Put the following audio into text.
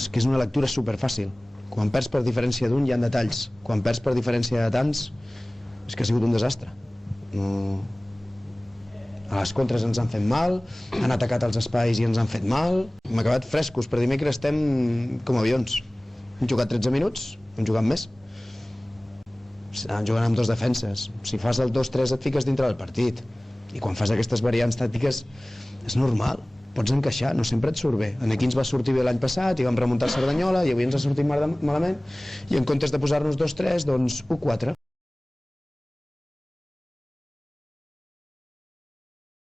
És que és una lectura superfàcil. Quan perds per diferència d'un hi ha detalls. Quan perds per diferència de tants és que ha sigut un desastre. A les contres ens han fet mal, han atacat els espais i ens han fet mal. Hem acabat frescos, per dimecres estem com avions. Hem jugat 13 minuts, hem jugat més. Jugant amb dos defenses. Si fas el 2-3 et fiques dintre del partit. I quan fas aquestes variants tàctiques és normal. Pots encaixar, no sempre et surt bé. Aquí ens va sortir bé l'any passat i vam remuntar Cerdanyola i avui ens ha sortit malament i en comptes de posar-nos 2-3, doncs 1-4.